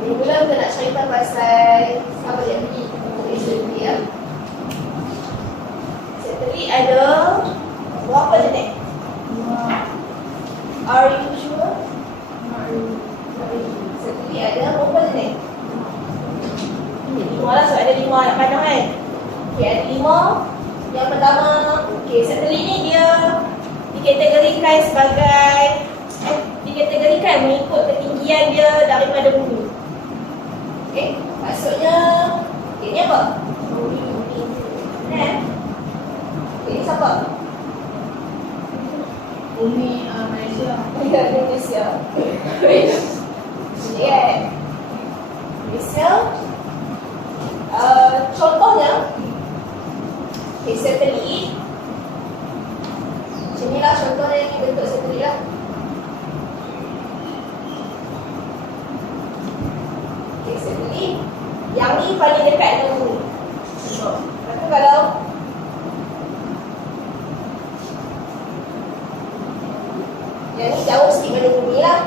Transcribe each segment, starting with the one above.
Mula kita nak cerita pasal apa dia ni? Satelit ya. Satelit ada berapa jenis? Are you sure? Satelit ada berapa jenis? 5 lah, sebab ada 5 yang pandang kan. Okay, ada 5. Yang pertama, okay, satelit ni dia dikategorikan sebagai dikategorikan mengikut ketinggian dia daripada bumi. Okay, maksudnya okay, ni apa? Bumi. Ini siapa? Bumi Malaysia. Indonesia. Ini kan? Malaysia. Contohnya okay, satelit. Macam inilah contohnya ini bentuk satelit lah. Okay, satelit. Yang ni paling dekat dengan bumi. Lepas kalau yang ni jauh sikit pada bumi lah.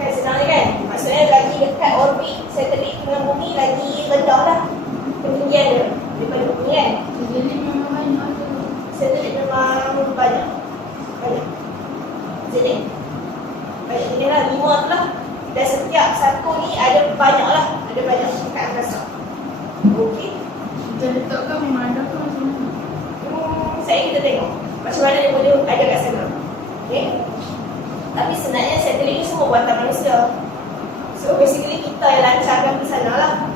Kan senang ni kan? Maksudnya lagi dekat orbit satelit dengan bumi, lagi rendah lah ketinggian dia daripada bumi kan? Satelit memang banyak tu. Satelit memang banyak. Satelit banyak jenis lah, 5 tu lah. Dan setiap satu ni ada banyak lah. Ada banyak dekat angkasa. Okey. Kita letakkan memang ada ke macam mana? Saya kita tengok macam mana dia boleh ada kat sana. Okay. Tapi sebenarnya satelit ni semua buatan manusia. So basically kita yang lancarkan di sana lah.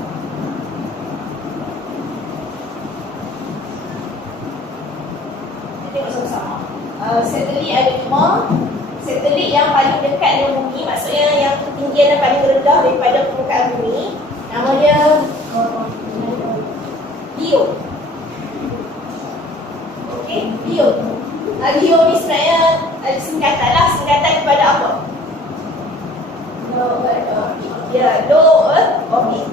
Kita tengok sama-sama. Satelit ada 5. Satelit yang paling dekat dengan bumi, maksudnya yang ketinggian yang paling rendah daripada permukaan bumi, nama dia LEO. Okey, LEO. LEO ni sebenarnya singkatan lah, singkatan kepada apa? Ya, Low Earth Orbit.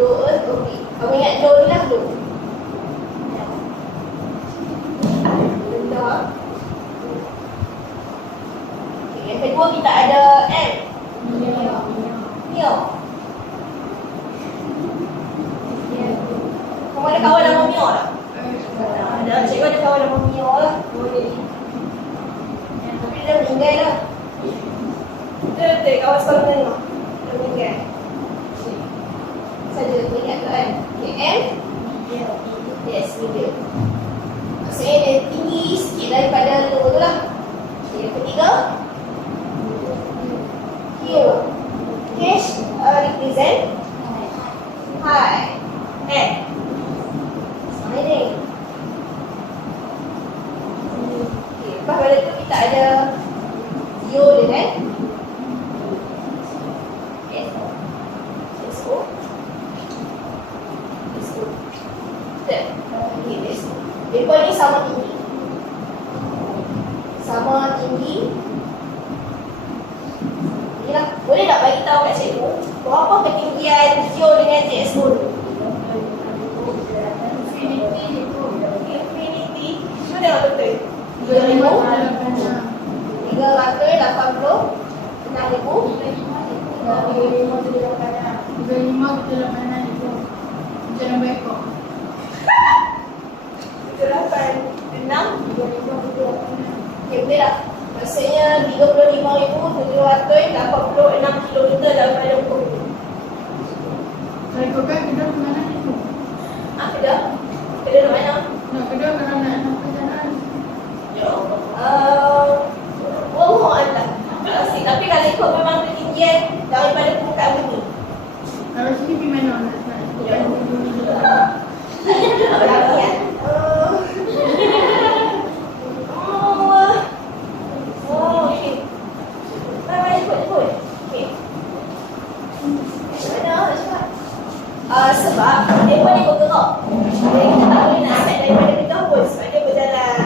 Low Earth Orbit. Kamu ingat low ni lah, low. Rendah. Okay, yang kedua kita ada M. Neo. Kamu ada kawan nama Mio tak? Ada, cikgu ada kawan nama Mio lah. Tapi dia meninggal lah. Betul, kawan sekolah mana? Dia meninggal. Saja ingat tu kan? Okay, M. Yes, medium. Maksudnya dia tinggi sikit daripada low tu lah. Okay, yang ketiga Q. H represent high. N. Sama ni. Okay, lepas pada tu kita ada Zio dengan SO. Okay, mereka ni sama tinggi. Sama tinggi. Inilah, boleh tak bagi tahu kat cikgu berapa ketinggian Zio dengan JSO tu? Infinity. Cuba tengok betul. 3,386,000. 35,8 macam nombor ekor. 386. Okay, betul tak? Maksudnya 35,786 kilometer daripada bumi. Kalau ikutkan kedua ke mana itu? Kedah? Kedah nak mana? Nak kedua kalau nak perjalanan. Wallahu a'lam. Tapi kalau ikut memang ketinggian daripada permukaan bumi. Kalau sini pergi mana nak start? Ya. Okey. Baik, ikut. Okey. Mana? Cepat. Sebab dia pun dia bergerak. Jadi kita tak boleh nak set daripada kita pun sebab dia berjalan.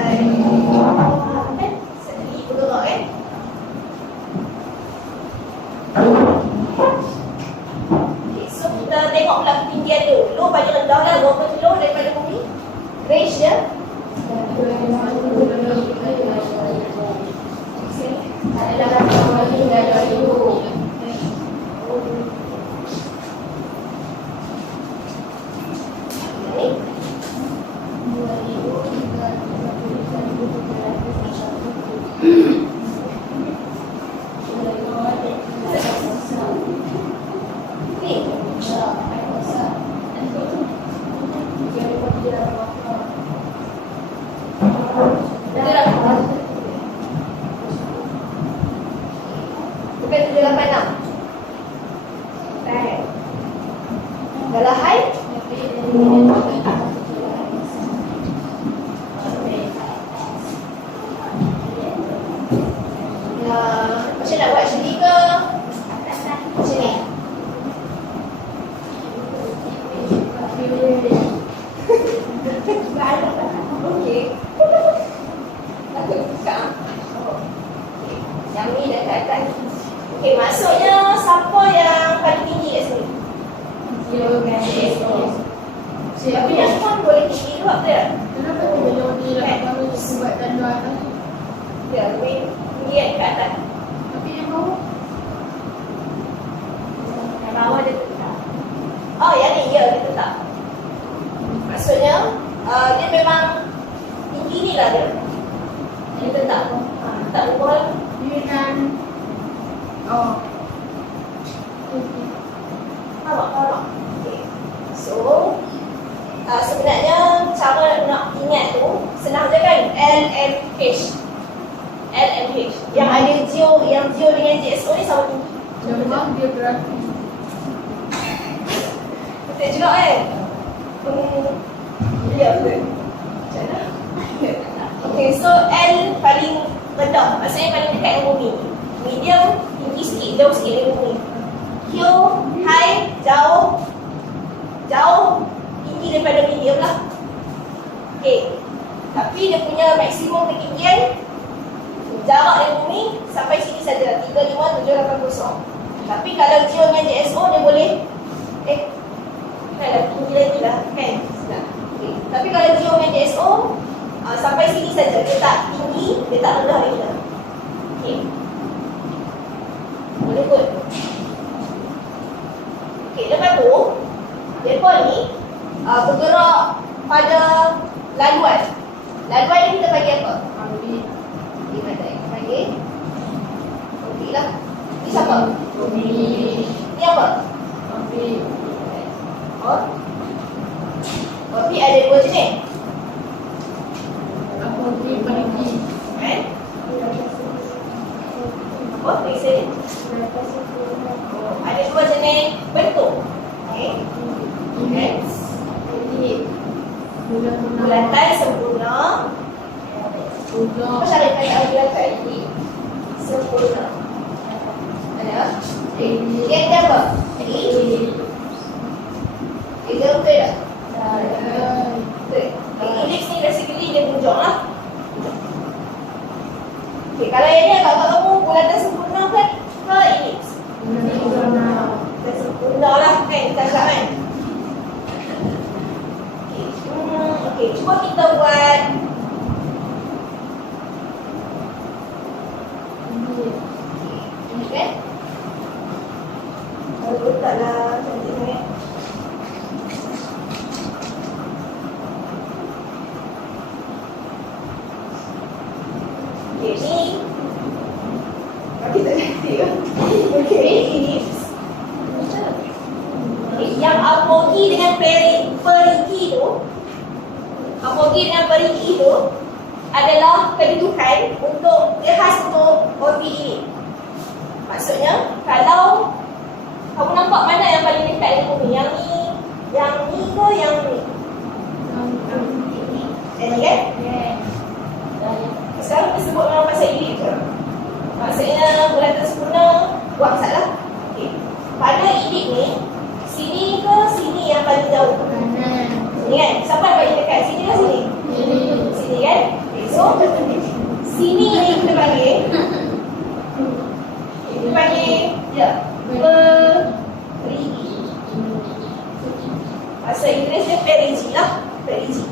Kan? Satelit bergerak kan? Okay, so kita tengok pula ketinggian tu. Low paling rendah lah, berapa kilo daripada bumi? Range dia? Adalah Bukan 786. Kalau high macam nak buat sini ke? Macam ni. Okey. Takut buka. Yang ni dah kat atas. Okey, maksudnya siapa yang paling tinggi kat sini? Tapi yang pun boleh tinggi juga tak? Kenapa tu beliau ni lah baru buat tanda atas? Ya, lebih tinggi kat atas. Tapi yang bawah? Yang bawah dia tetap. Oh, yang ni ya, dia tetap. Maksudnya, dia memang tinggi ni lah dia. Dia tetap. Tak berubah. Yunan. Oh. Faham? Okay. So, sebenarnya cara nak ingat tu senang je kan? LMH. Yang ada Geo, yang Geo dengan GSO ni sama tinggi. Memang dia berapi. Betul juga kan? Ya betul. Macam mana? Okay, so L paling rendah, maksudnya paling dekat dengan bumi. Medium, tinggi sikit, jauh sikit dengan bumi. Q, high, jauh, tinggi daripada medium lah. Okay, tapi dia punya maksimum ketinggian jarak dengan bumi sampai sini saja, 35780. Tapi kalau Geo dengan GSO dia boleh kan dah tinggi lagi lah kan. Okay. Tapi kalau Geo dengan GSO sampai sini saja, dia tak tinggi, dia tak rendah lagi lah. Okay. Boleh kot. Okay, lepas tu mereka ni bergerak pada laluan. Laluan ni kita panggil apa? Ambil. Kita panggil okey lah. Ni siapa? Ambil. Ni apa? Ambil. Oh. Tapi ada dua jenis. Apa dia pergi? Kan? Apa? Periksa ni. Ada dua jenis bentuk. Okey. Image. Bulatan sempurna. Apa cara kata bulatan ini? Sempurna. Ada? Yang ni apa? Ini. Itu betul tak? Betul. Ellipse ni basically dia tunjuk lah. Okay, kalau yang ni agak kamu bulatan sempurna kan? Ke ellipse? Bulatan sempurna lah kan? Kita agak kan? Okay, cuba kita buat ini kan? Kalau letaklah cantik ni. Okay, ni kita cantik kan? Okay, ini yang apogi dengan perigi tu, apogi dengan perigi tu adalah kedudukan untuk dia khas untuk orbit ini. Maksudnya kalau kamu nampak mana yang paling dekat dengan bumi, yang ni ke yang ni? Yang ni kan? Sekarang kita sebut memang pasal ellipse je. Maksudnya bulatan sempurna buat masalah. Okay. Pada ellipse ni, sini ke sini yang paling jauh? Sini kan? Siapa yang paling dekat? Sini ke sini? Sini kan? Okay, so sini ni kita panggil perigi. Bahasa Inggeris dia perigi lah. Perigi.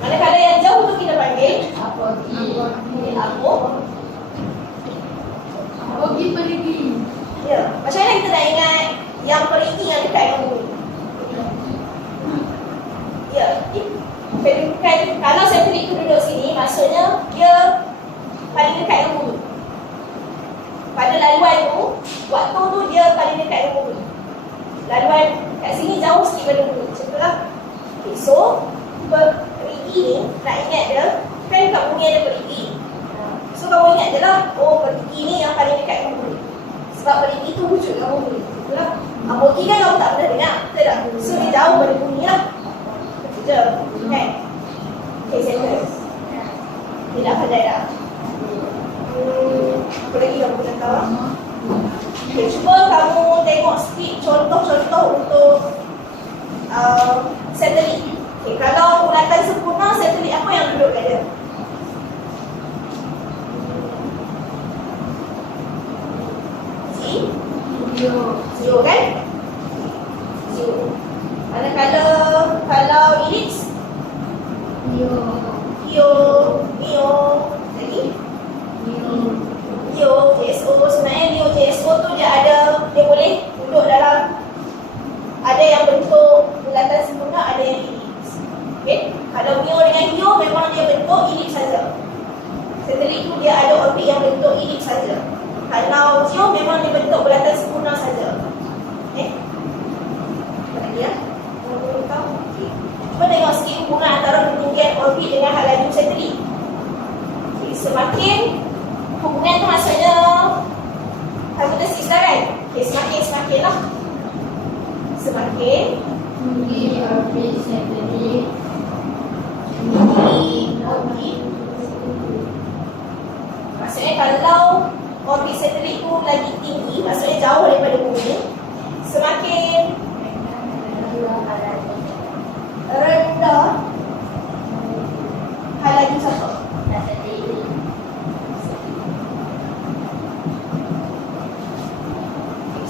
Manakala yang jauh tu kita panggil nak ingat yang perigi yang dekat dengan bumi? Ya, bukan, kalau satelit itu duduk sini, maksudnya dia paling dekat dengan bumi. Pada laluan tu, waktu tu dia paling dekat dengan bumi. Laluan kat sini jauh sikit pada bumi, macam tu lah. Okay, so perigi ni, nak ingat dia, kan kat bumi ada perigi. So kamu ingat je lah, oh perigi ni yang paling dekat dengan bumi. Sebab perigi tu wujud dengan bumi. Betul lah. Perigi kan kamu tak pernah dengar, betul tak? So dia jauh pada bumi lah. Betul je, kan? Okay, settle. Dia dah pandai dah. Apa lagi kamu nak tahu? Okay, cuba kamu tengok sikit contoh-contoh untuk satelit. Okay, kalau bulatan sempurna, satelit apa yang duduk kat dia? Zero kan? Zero. Manakala kalau elips? Mio. Lagi? Leo JSO. Sebenarnya Leo JSO tu dia boleh duduk dalam, ada yang bentuk bulatan sempurna, ada yang elips. Okay? Kalau Mio dengan Leo memang dia bentuk elips saja. Satelit tu dia ada orbit yang bentuk elips saja. Kalau Leo memang dia bentuk bulatan sempurna saja. Okay? Apa lagi ya? Okay. Cuba tengok sikit hubungan antara ketinggian orbit dengan hal laju satelit. Okay, semakin hubungan tu maksudnya hypothesis lah kan? Okay, semakin lah. Semakin Tinggi orbit satelit. tinggi orbit. Maksudnya kalau orbit satelit tu lagi tinggi, maksudnya jauh daripada bumi, semakin rendah hal laju siapa?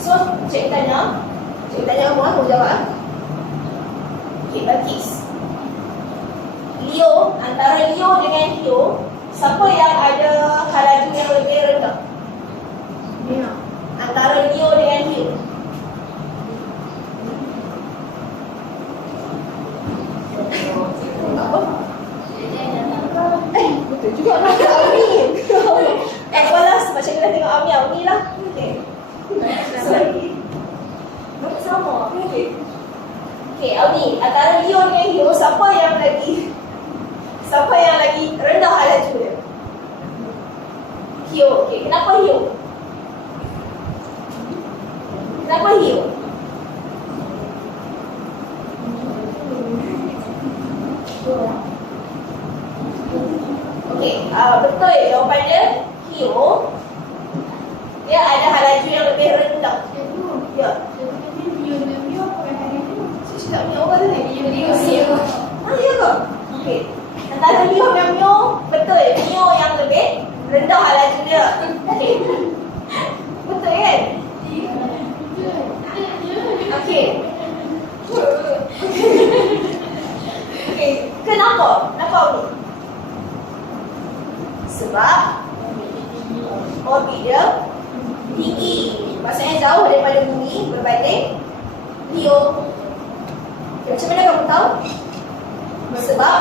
So, cikgu tanya kamu jawab. Okay, Balkis. Leo, antara Leo dengan Hio, siapa yang ada hal laju yang lebih rendah? Antara Leo dengan Hio. Apa? Betul juga nak Ami. Walas macam kita tengok Ami lah. Okay. Sorry. Sama. Okay, Ami, antara Leo dengan Hio, siapa yang lagi rendah hal laju dia? Hio. Okay, kenapa Hio? Kenapa Hio? Okey, betul jawapan dia Hio. Dia ada hal laju yang lebih rendah. Ya. Saya cakap Mio kan tadi? Mio. Ya ke? Okey. Antara Mio dan Mio, betul Mio yang lebih rendah hal laju dia. Okey. Betul kan? Okey. Okey, kenapa? Kenapa ni? Sebab orbit dia tinggi, maksudnya jauh daripada bumi berbanding Leo. Macam mana kamu tahu? Sebab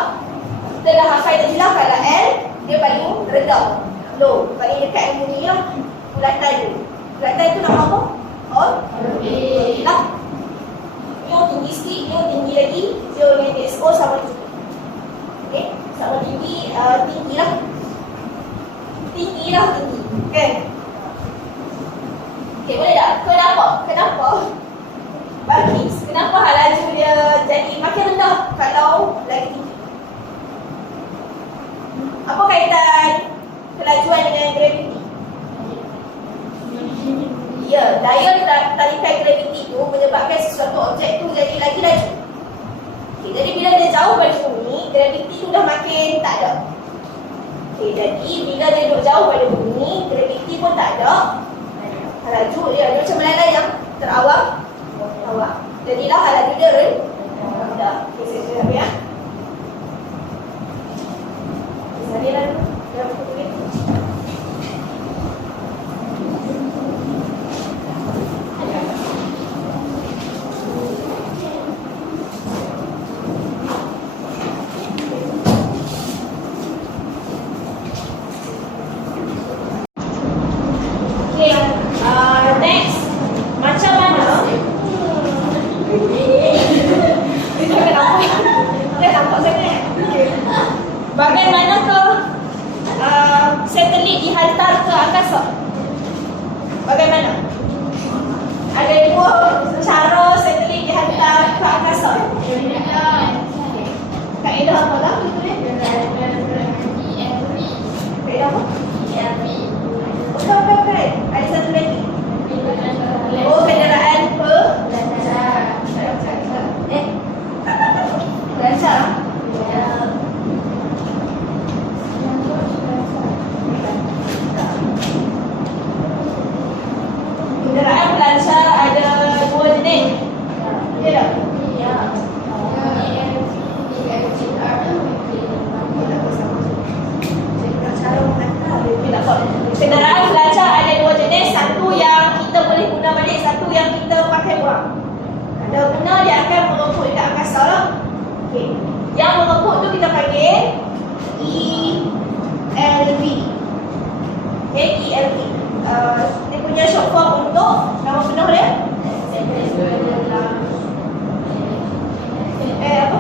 kita dah hafal tadi lah, kalau L dia paling rendah, low, paling dekat dengan bumi lah. Bulatan tu nama apa? Orbit lah. Leo tinggi sikit, Leo tinggi lagi, Leo dengan DSO sama juga. Okay, sama tinggi lah. Tinggi kan? Okay, boleh tak? Kenapa? Balkis, kenapa hal laju dia jadi makin rendah kalau lagi tinggi? Apa kaitan kelajuan dengan graviti? Ya, daya tarikan graviti tu menyebabkan sesuatu objek tu jadi lagi laju. Okay, jadi bila dia jauh pada bumi, graviti tu dah makin tak ada. Okay, jadi bila dia duduk jauh pada bumi, graviti pun tak ada. Hal laju dia macam melalai yang terawang. Jadilah hal laju dia rendah. Okay, saya cakap ya. Saya lah dulu. Dalam buku tulis. bagaimanakah satelit dihantar ke angkasa? Bagaimana? Ada dua cara satelit dihantar ke angkasa. Kaedah apa lah? Kaedah apa? Okey. Ada satu lagi. Oh, kenderaan lancar. Kenderaan pelancar ada dua jenis. Ya tak? Kenderaan pelancar ada dua jenis. Satu yang kita boleh guna balik, satu yang kita pakai buang. Kalau guna dia akan mengeput dekat angkasa lah. Okay. Yang mengeput tu kita panggil ELV. Okay, ELV. Dia punya short form untuk nama penuh dia. Apa?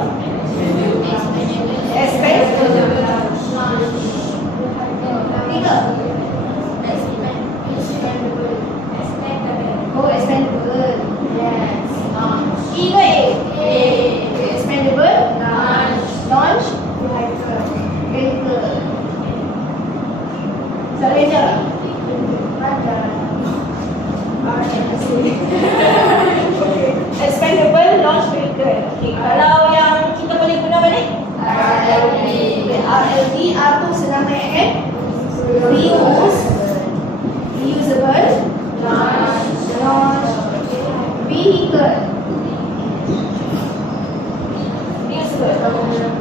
Oh, expandable. Yes. E ke A? Expandable. Launch. Vehicle. Salah je lah. Expandable launch vehicle. Okay. Kalau yang kita boleh guna balik? RLV. R tu senang kan? Reusable. Launch. Vehicle.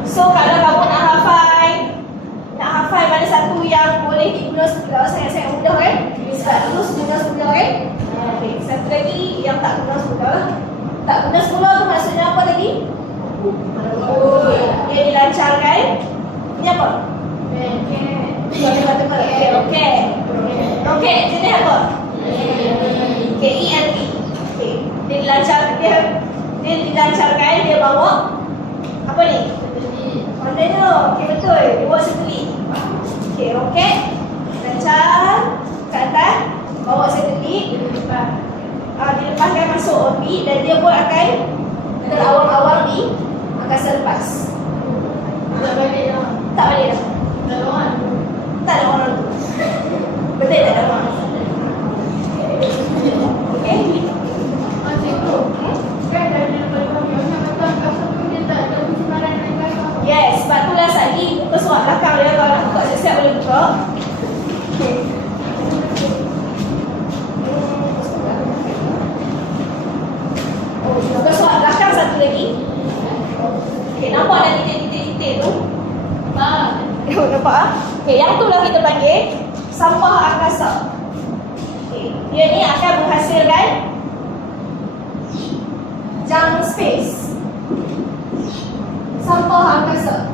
So kalau kamu nak hafal mana satu yang boleh diguna sangat-sangat mudah kan? Sebab terus guna semula kan? Okay. Satu lagi yang tak guna semula. Tak guna semula tu maksudnya apa lagi? Oh, dia dilancarkan. Ini apa? Okey, jenis apa? ELV. Okay. Dia dilancarkan, dia bawa apa ni? Kontainer. Okey, betul. Dia bawa satelit. Okey, roket lancar ke atas, bawa satelit, dilepaskan masuk orbit dan dia pun akan terawal-awal di angkasa lepas. Tak balik dah. Tak ada orang tu. Betul tak ada orang? Okey. Yes, sebab itulah Sadi buka surat belakang dia. Kalau nak buka siap-siap boleh buka. Okay. Buka surat belakang satu lagi. Okay, nampak dah titik-titik tu? Nampak ah? Okay, yang tu lah kita panggil sampah angkasa. Okay, dia ni akan menghasilkan junk space. Sampah angkasa.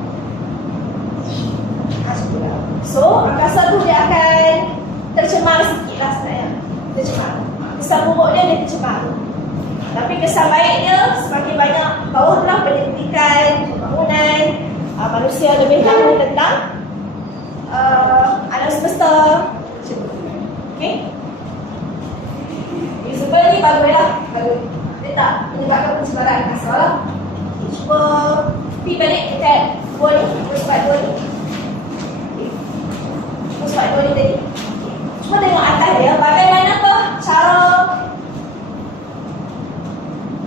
So, angkasa tu dia akan tercemar sikit lah sebenarnya. Tercemar. Kesan buruk dia tercemar. Tapi kesan baiknya semakin banyak bawahlah pendidikan, pembangunan, manusia lebih tahu tentang alam semesta. Okay? Usable ni bagus lah. Bagus. Dia tak menyebabkan pencemaran angkasa lah. Cuba pergi balik dekat dua ni. Sebab dua ni. Sebab dua ni tadi. Cuba tengok atas dia. Bagaimanakah cara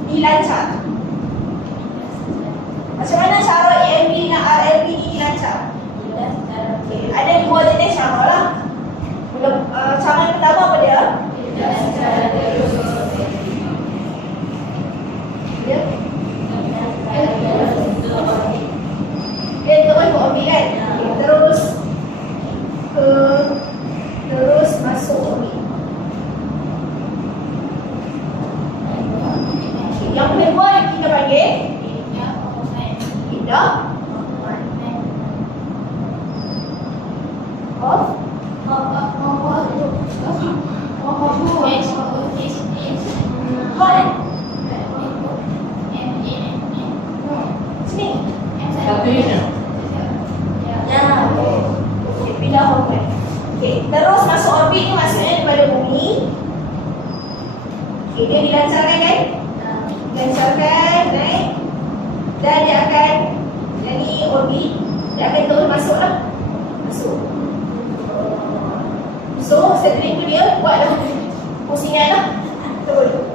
dilancar? Macam mana cara ELV dan RLV ni dilancar? Okay. Ada dua jenis cara lah. Cara yang pertama apa dia? Dia terus ke orbit kan? Terus masuk orbit. Yang kedua yang kita panggil indah off. Sini. Ya. Okay, dia dilancarkan kan? Dilancarkan, naik. Dan dia akan jadi orbit. Dia akan terus masuk lah. Masuk. So, satelit tu dia buatlah pusingan lah. Betul.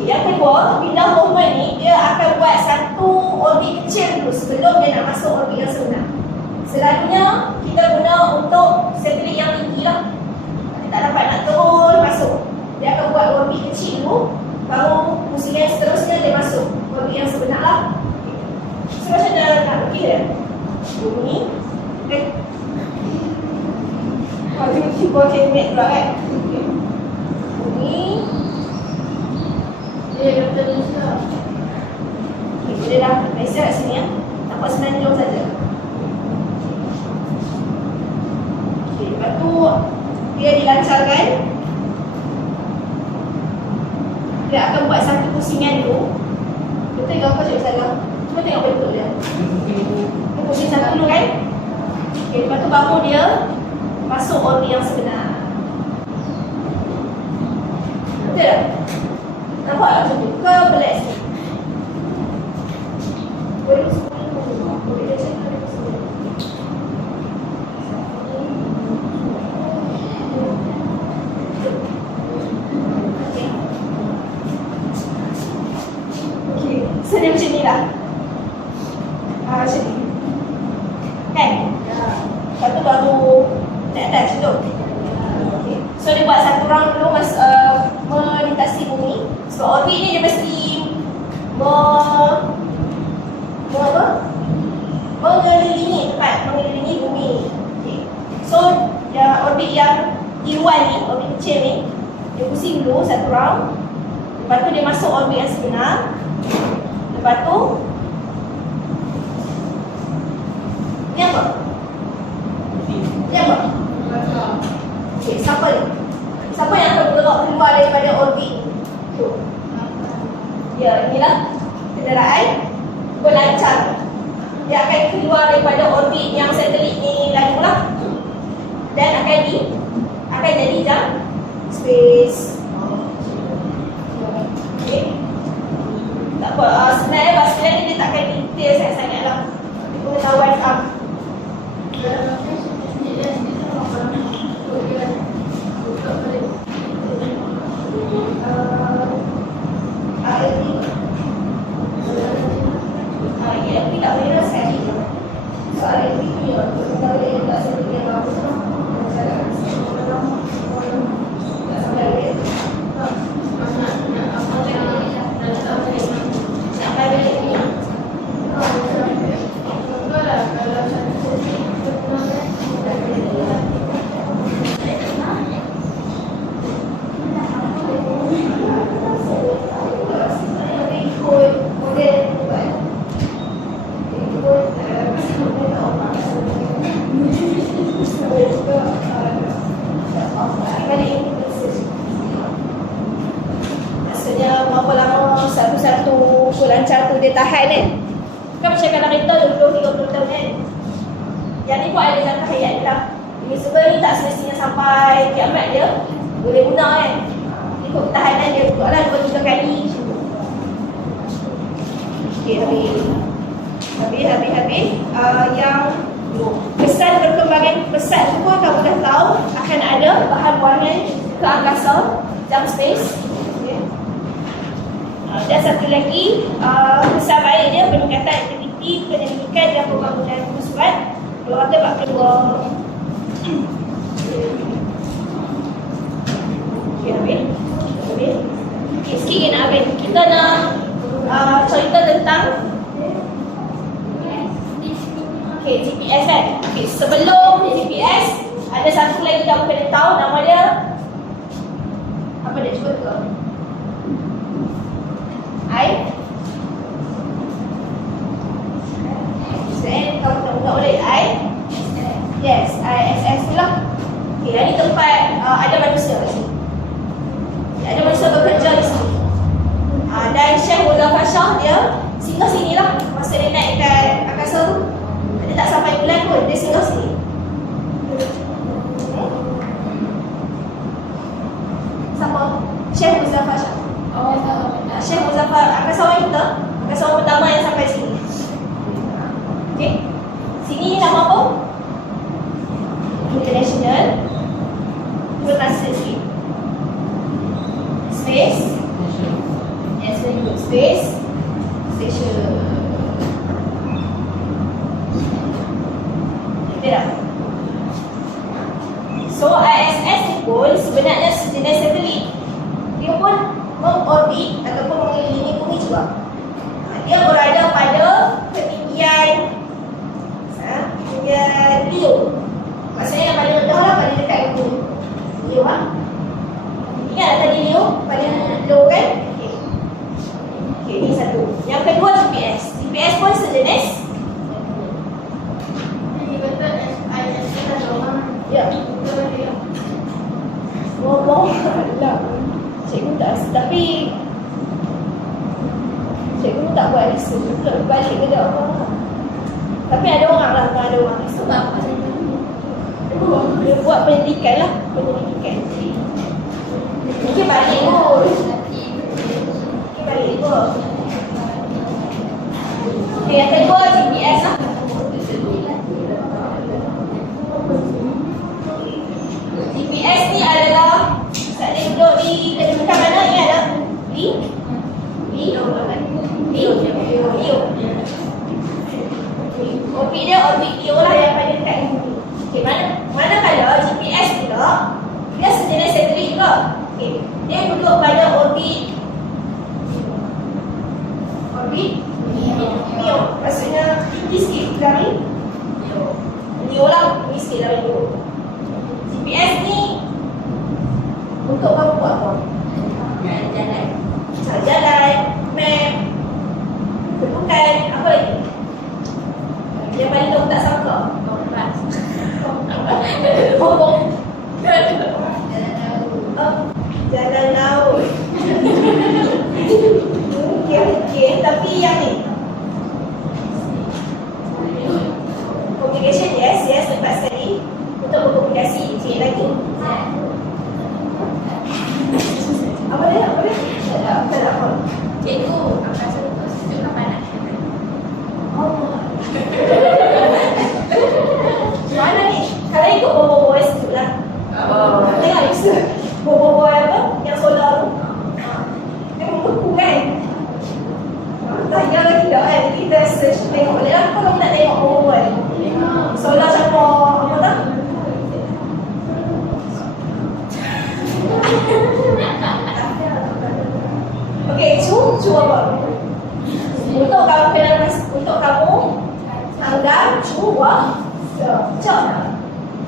Okay, yang kedua, pindah movement ni dia akan buat satu orbit kecil dulu sebelum dia nak masuk orbit yang sebenar. Selalunya kita guna untuk satelit yang tinggi lah. Dia tak dapat nak turun, masuk. Dia akan buat orbit kecil dulu, baru pusingan seterusnya dia masuk orbit yang sebenar lah. So macam dah nak lukis dia. Bumi. Tiba-tiba kemet pula kan. Bumi. Dr. Lisa. Okay, boleh dah. Malaysia kat sini ya. Nampak senanjung saja. Okay, lepas tu dia dilancarkan. Dia akan buat satu pusingan dulu. Betul ke apa cakap salah? Cuba tengok betul dia. Dia pusing satu dulu kan? Okay, lepas tu baru dia masuk orbit yang sebenar. Betul tak? Nampak tak macam tu? Ke pelik sikit? Boleh sepuluh dulu. Boleh dia cakap dia sepuluh. Okay, so dia macam ni lah. Macam ni. Kan? Lepas tu baru nak touch tu. Okay. So dia buat satu round dulu melintasi bumi. Sebab orbit ni dia mesti mengelilingi tempat, mengelilingi bumi. Okay. So orbit yang E1 ni, orbit kecil ni, dia pusing dulu satu round. Lepas tu dia masuk orbit yang sebenar. Lepas tu ni apa? Ni apa? Okay, siapa ni? Siapa yang akan bergerak keluar daripada orbit tu? Ya, inilah kenderaan berlancar. Dia akan keluar daripada orbit yang satelit ni lalu lah. Dan akan jadi jam space. Okay. Tak apa, sebenarnya bahagian ni dia takkan detail sangat-sangat lah. Pengetahuan tapi tak boleh rasa sekali. Soalan itu ni kita boleh tak sebut yang apa semua. Tak sampai boleh. Nak balik ni. Maksudnya berapa lama satu-satu pelancar tu dia tahan kan? Kan macam kalau kereta 20-30 tahun kan? Yang ni pun ada jangka hayat dia lah. Jadi sebenarnya ni tak semestinya sampai kiamat dia boleh guna kan? Ikut ketahanan dia untuk lah 2-3 kali. Okay, habis. Yang kesan perkembangan pesat tu pun kamu dah tahu akan ada bahan buangan ke angkasa, jump space. Okay. Dan satu lagi, kesan baik dia peningkatan aktiviti penyelidikan dan pembangunan surat keluarga bab kedua. Okay, habis. Okay, sikit nak habis. Kita nak cerita tentang GPS kan? Okay, sebelum GPS ada satu lagi kamu kena tahu nama dia. Apa dia? Cuba ke? Kamu tak boleh Yes, ISS tu lah. Okay, ini tempat ada manusia kat sini. Ada manusia bekerja di sini. Dan Syekh Mullah Fashah dia singgah sini lah. Masa dia naik kat angkasa tu, dia tak sampai bulan pun, dia singgah sini. Siapa? Syekh Muzaffar Shah. Syekh Muzaffar, angkasawan kita, angkasawan pertama yang sampai sini. Okey. Sini ni nama apa? International. Kita translate sikit. Space. Yes, very good. Space Station. Betul tak? So ISS ni pun sebenarnya sejenis satelit. Dia pun mengorbit ataupun mengelilingi bumi juga. Dia berada pada ketinggian ketinggian Leo. Maksudnya yang paling rendah lah, paling dekat dengan bumi. Leo lah. Ingat tak tadi Leo? Paling low kan? Okay. Okay, ni satu. Yang kedua GPS. GPS pun sejenis. Ya. Ngomong lah. Cikgu tak, tapi cikgu tak buat research. Cikgu balik ke tak apa. Tapi ada orang lah, ada orang. Sebab apa cikgu? Dia buat penyelidikan lah. Penyelidikan. Mungkin balik pun. Mungkin balik pun. Okay, yang kedua GPS lah. GPS ni adalah saat dia duduk di kedudukan mana? Ingat tak? Leo. Orbit dia orbit Leo lah yang paling dekat dengan bumi. Okay, manakala GPS pula dia sejenis satelit juga. Okay, dia duduk pada orbit Leo. Maksudnya tinggi sikit dari Leo lah, tinggi sikit dari Leo. GPS ni untuk kamu buat apa? Jalan, map, kedudukan, apa lagi? Yang paling kamu tak sangka? Jalan laut. Okay, tapi yang ni communication, yes, tepat sekali. Untuk berkomunikasi, cik lagi. Apa dia? Tak ada apa. Cikgu, angkasa untuk sejuk kapan nak? Mana ni? Kalau ikut bobo-bobo sejuk lah. Tengok ni, bobo-bobo apa? Yang solar tu. Yang membeku kan? Tanya lagi tak kan? Kita search tengok boleh lah. Kau tak tengok bobo-bobo kan? Solar sama apa tak? Okey, cu apa? Untuk kamu anggap cuba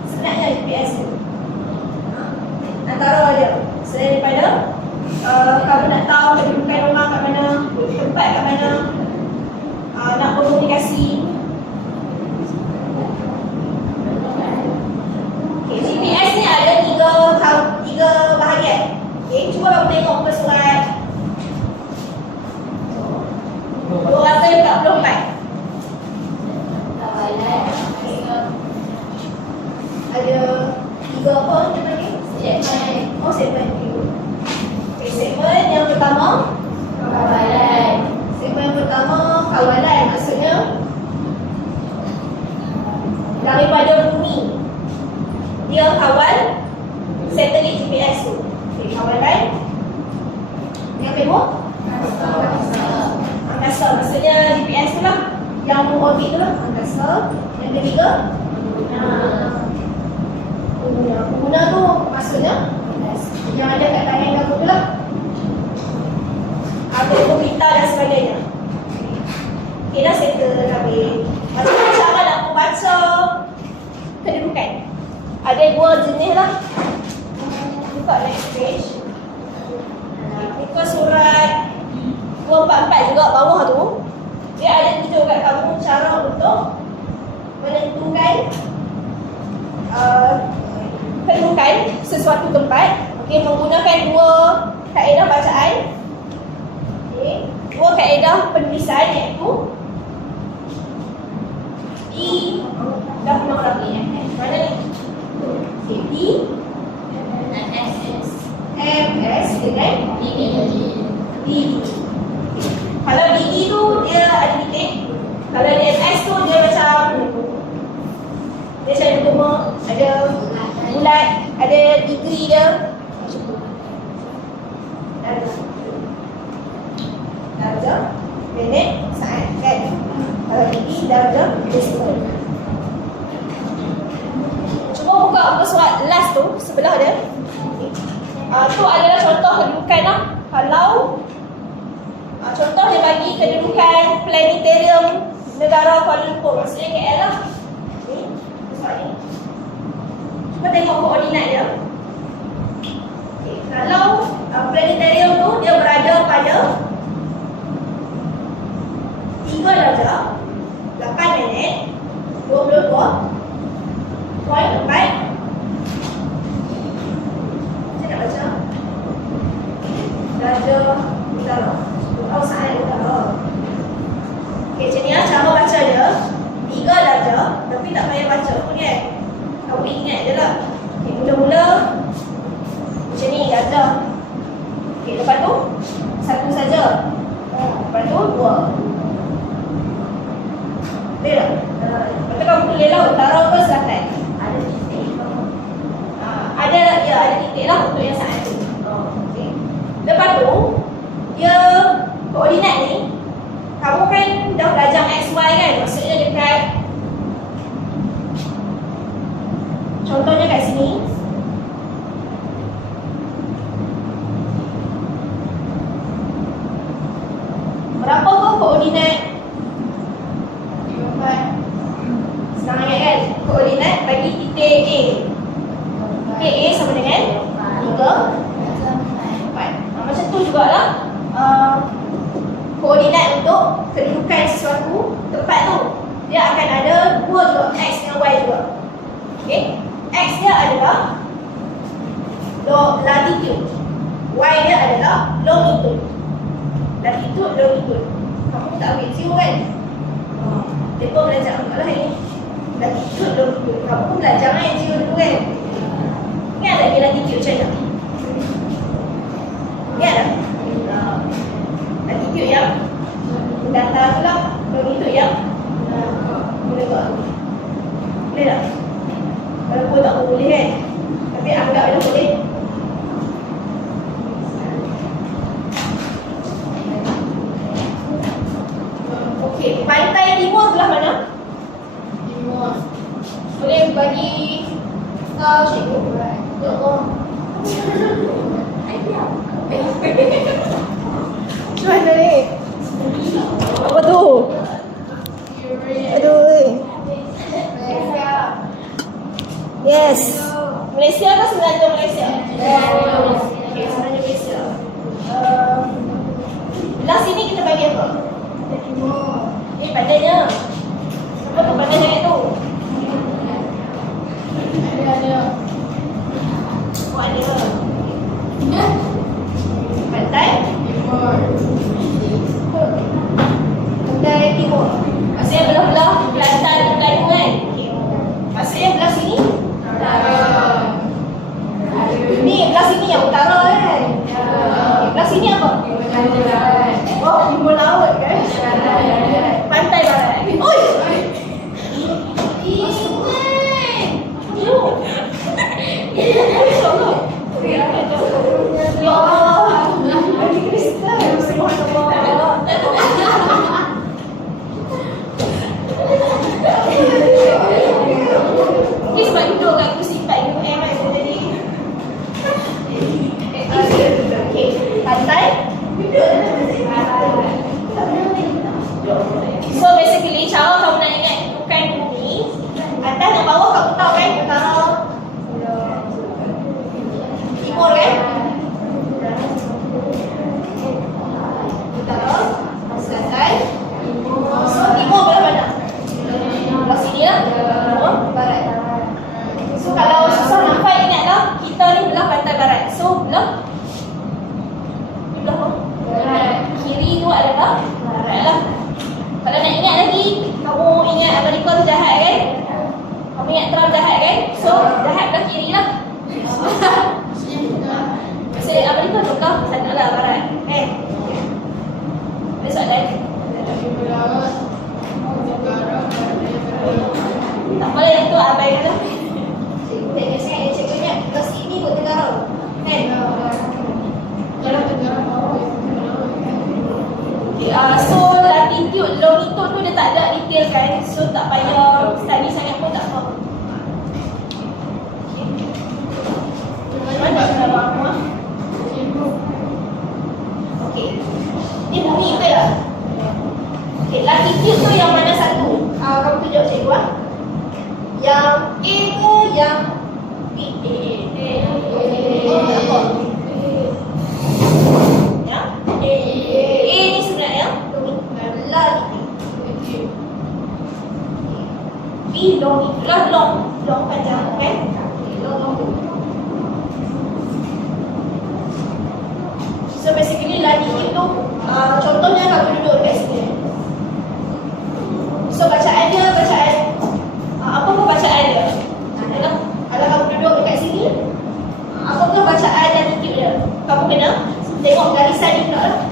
sebenarnya GPS tu. Antara dia selain daripada kamu nak tahu kedudukan rumah kat mana, tempat kat mana, nak berkomunikasi. Okay, GPS ni ada tiga bahagian. Okay, cuba kamu tengok muka surat 244. Ada tiga apa dia panggil? Segmen. Oh, segmen. Okay, segmen yang pertama kawalan. Segmen pertama kawalan, maksudnya daripada bumi dia kawal satelit GPS tu. Okay, kawalan. Yang kedua angkasa, maksudnya GPS tu lah, yang orbit tu lah, angkasa. Yang ketiga pengguna tu, maksudnya yang ada kat tangan kamu tu lah, atau berita dan sebagainya. Okay, dah settle habis. Macam cara nak membaca kedudukan. Ada dua jenis lah. Buka next page. Buka surat 244 juga bawah tu. Dia ada tunjuk kat kamu cara untuk menentukan kedudukan sesuatu tempat. Okey, menggunakan dua kaedah bacaan. Okey, dua kaedah penulisan iaitu I dah pernah orang ni. Mana ni? Okay, I MS dengan DD. Kalau DD tu dia ada titik. Kalau DMS tu dia macam gemuk, ada bulat, ada degree dia. Darjah, minit, saat kan. Kalau ini darjah, desimal. Cuba buka muka surat last tu, sebelah dia. Tu adalah contoh kedudukan lah. Kalau contoh dia bagi kedudukan planetarium negara Kuala Lumpur, maksudnya KL lah. Okay, soal ni. Cuba tengok koordinat dia. Okay, kalau planetarium tu dia berada pada 3 darjah 8 minit 22.4. Saya nak baca darjah utara. Saat utara. Okay, macam ni lah cara baca dia. 3 darjah, tapi tak payah baca pun kan. Kamu ingat je lah. Okay, mula-mula macam ni darjah. Okay, lepas tu 1 saja. Lepas tu 2. Boleh tak? Lepas tu kamu tulislah utara ke selatan. Ada titik. Ada titik lah untuk yang saat tu. Okay. Lepas tu dia koordinat ni, kamu kan dah belajar XY kan, maksudnya dekat, contohnya kat sini. Berapa tu koordinat? Senang ingat kan? Koordinat bagi titik A. Titik A sama dengan 3, 4. Macam tu jugalah koordinat untuk kedudukan sesuatu tempat tu. Dia akan ada 2 juga, X dengan Y juga. Okay? X dia adalah latitude, Y dia adalah longitude. Latitude, longitude. Kamu tak ambil zero kan? Mereka belajar ambil lah ini. Latitude, longitude. Kamu pun belajar lah yang zero dulu kan? Ingat tak dia latitude macam mana? Ingat tak? Latitude yang datar tu lah. Longitude yang menegak. Boleh tak? Walaupun tak boleh kan? Tapi anggap dia boleh. Okey, pantai timur sebelah mana? Timur. Boleh bagi cikgu? Ya Allah. Macam mana ni? Apa tu? Aduh. Yes. Malaysia ke Semenanjung Malaysia? Okay, Semenanjung Malaysia. Belah sini kita bagi apa? Pantainya. Apa tu pantai naik tu? Ada. Oh, ada. Pantai timur. Pantai timur. Maksudnya belah-belah Kelantan dan Terengganu kan? Okay. Maksudnya belah sini? Utara. Ni belah sini yang utara kan? Okay. Belah sini apa? Oh, timur laut kan? Pantai barat. Oi! Ya Allah. Bagi Kristen. Subhanallah. Ni sebab duduk kat kursi tak UM kan jadi. Okey, pantai. So basically cara kamu nak ingat bukan bumi, atas dan bawah kamu tahu kan, utara timur kan? tak payah study sangat pun tak apa. Mana nak buat apa? Okey. Ni bumi betul tak? Okey, latitude tu yang mana satu? Kamu tunjuk cikgu ah. Yang A ke yang B? Apa? Ya? A ni sebenarnya latitude. B longitude lah, long panjang kan? Long. So basically latitude tu contohnya kamu duduk dekat sini. So bacaan dia apa pun bacaan dia. Kalau kamu duduk dekat sini, apakah bacaan latitude dia? Kamu kena tengok garisan ni pula lah.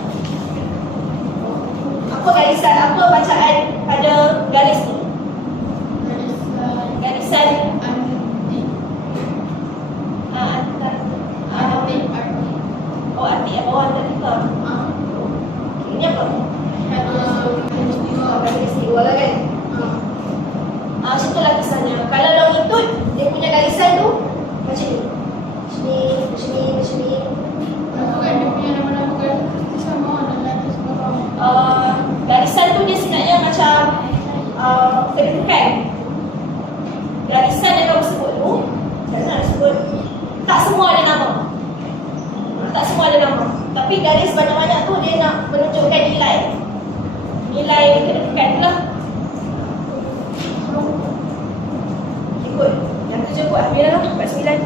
Apa garisan, apa bacaan pada garis ni? Garisan oh, arti yang bawah tadi tu. Ini apa? Garis istiwa lah kan? Macam tu lah kisahnya. Kalau longitude, dia punya garisan tu macam ni. Macam ni. Aku kan dia punya nama-nama garis sama dengan garis bawah. Garisan tu dia sebenarnya macam kedudukan. Garisan yang kamu sebut tu, macam mana nak sebut? Tak semua ada nama. Tak semua ada nama. Tapi garis banyak-banyak tu dia nak menunjukkan nilai kedudukan tu lah. Ikut. Yang 7 buat. Biar lah. 49.